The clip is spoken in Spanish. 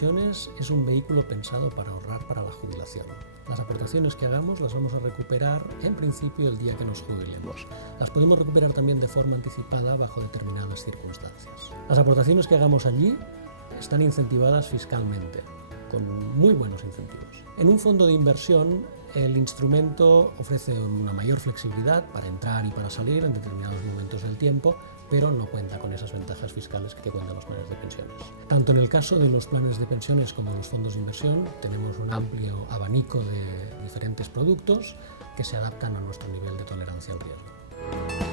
pensiones es un vehículo pensado para ahorrar para la jubilación. Las aportaciones que hagamos las vamos a recuperar en principio el día que nos jubilemos. Las podemos recuperar también de forma anticipada bajo determinadas circunstancias. Las aportaciones que hagamos allí están incentivadas fiscalmente, con muy buenos incentivos. En un fondo de inversión, el instrumento ofrece una mayor flexibilidad para entrar y para salir en determinados momentos del tiempo, pero no cuenta con esas ventajas fiscales que cuentan los planes de pensiones. Tanto en el caso de los planes de pensiones como de los fondos de inversión, tenemos un amplio abanico de diferentes productos que se adaptan a nuestro nivel de tolerancia al riesgo.